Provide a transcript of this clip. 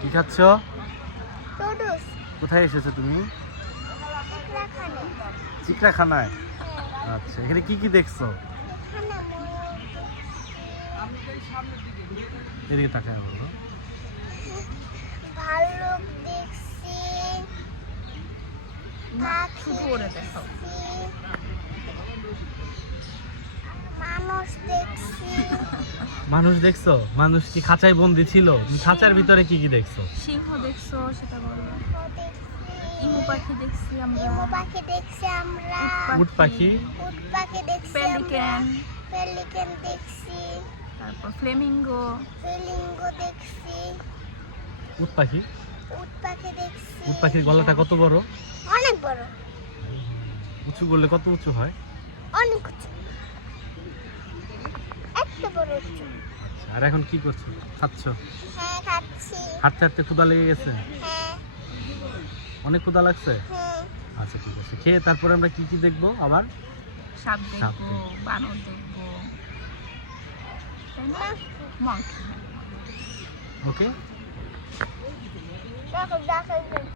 কি খাচ্ছ? নুডলস। কোথায় এসেছো তুমি? চিত্রাখানে। চিকড়াখানায়। আচ্ছা, এখানে কি কি দেখছো? এখানে ময়ূর এদিকে তাকায় বলো। ভাল্লুক দেখছি, পাখি দেখছি, মানুষ দেখছি। মানুষ দেখছো? মানুষ কি খাঁচায় বন্দি ছিল? তুমি খাঁচার ভিতরে কি কি দেখছো? সিংহ দেখছো সেটা বলবো। দেখছি, ইমু পাখি দেখছি আমরা। ইমু পাখি দেখছি আমরা, উট পাখি, উট পাখি দেখছি আমরা, পেলিক্যান, পেলিক্যান দেখছি, তারপর ফ্লেমিঙ্গো, ফ্লেমিঙ্গো দেখছি, উট পাখি। উট পাখি দেখছি। উট পাখির গলাটা কত বড়? অনেক বড়, উঁচু করলে কত উঁচু হয়? অনেক উঁচু, এত বড় উঁচু। আচ্ছা, আর এখন কি করছো? খাচ্ছ? হ্যাঁ খাচ্ছি। হাঁটতে হাঁটতে ক্ষুধা লেগে গেছে? হ্যাঁ অনেক ক্ষুধা লাগছে? হ্যাঁ। আচ্ছা ঠিক আছে, খেয়ে তারপরে আমরা কি কি দেখবো আবার? সাপ সাপ দেখবো, বানর দেখবো, মঙ্কি। ওকে। দেখো দেখো